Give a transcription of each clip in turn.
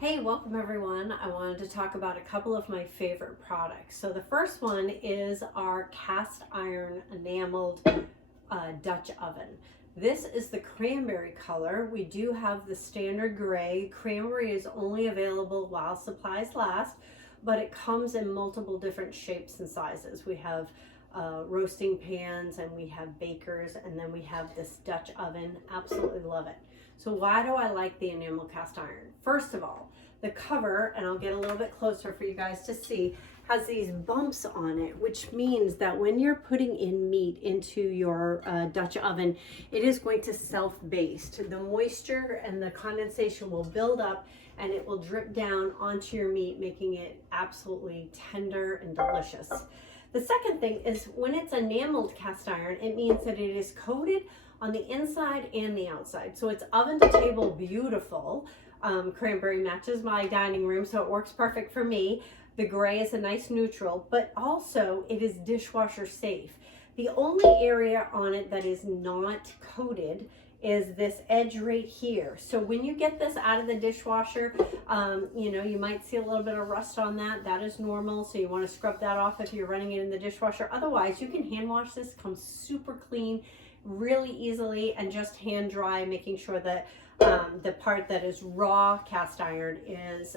Hey, welcome everyone. I wanted to talk about a couple of my favorite products. So the first one is our cast iron enameled Dutch oven. This is the cranberry color. We do have the standard gray. Cranberry is only available while supplies last, but it comes in multiple different shapes and sizes. We have roasting pans and we have bakers, and then we have this Dutch oven. Absolutely love it. So why do I like the enamel cast iron? First of all, the cover, and I'll get a little bit closer for you guys to see, has these bumps on it, which means that when you're putting in meat into your Dutch oven, it is going to self-baste. The moisture and the condensation will build up and it will drip down onto your meat, making it absolutely tender and delicious. The second thing is when it's enameled cast iron, it means that it is coated on the inside and the outside. So it's oven to table beautiful. Cranberry matches my dining room, so it works perfect for me. The gray is a nice neutral, but also it is dishwasher safe. The only area on it that is not coated is this edge right here. So when you get this out of the dishwasher, you might see a little bit of rust on that. That is normal, so you want to scrub that off if you're running it in the dishwasher. Otherwise, you can hand wash this. Comes super clean really easily, and just hand dry, making sure that the part that is raw cast iron is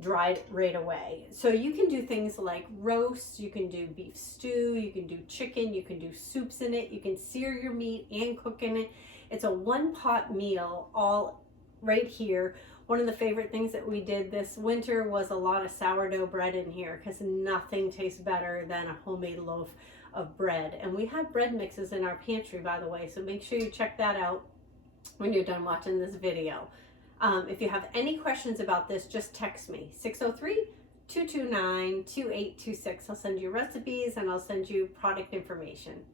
dried right away. So you can do things like roast, you can do beef stew, you can do chicken, you can do soups in it, you can sear your meat and cook in it. It's a one pot meal all right here. One of the favorite things that we did this winter was a lot of sourdough bread in here, because nothing tastes better than a homemade loaf of bread. And we have bread mixes in our pantry, by the way, so make sure you check that out when you're done watching this video. If you have any questions about this, just text me, 603-229-2826. I'll send you recipes and I'll send you product information.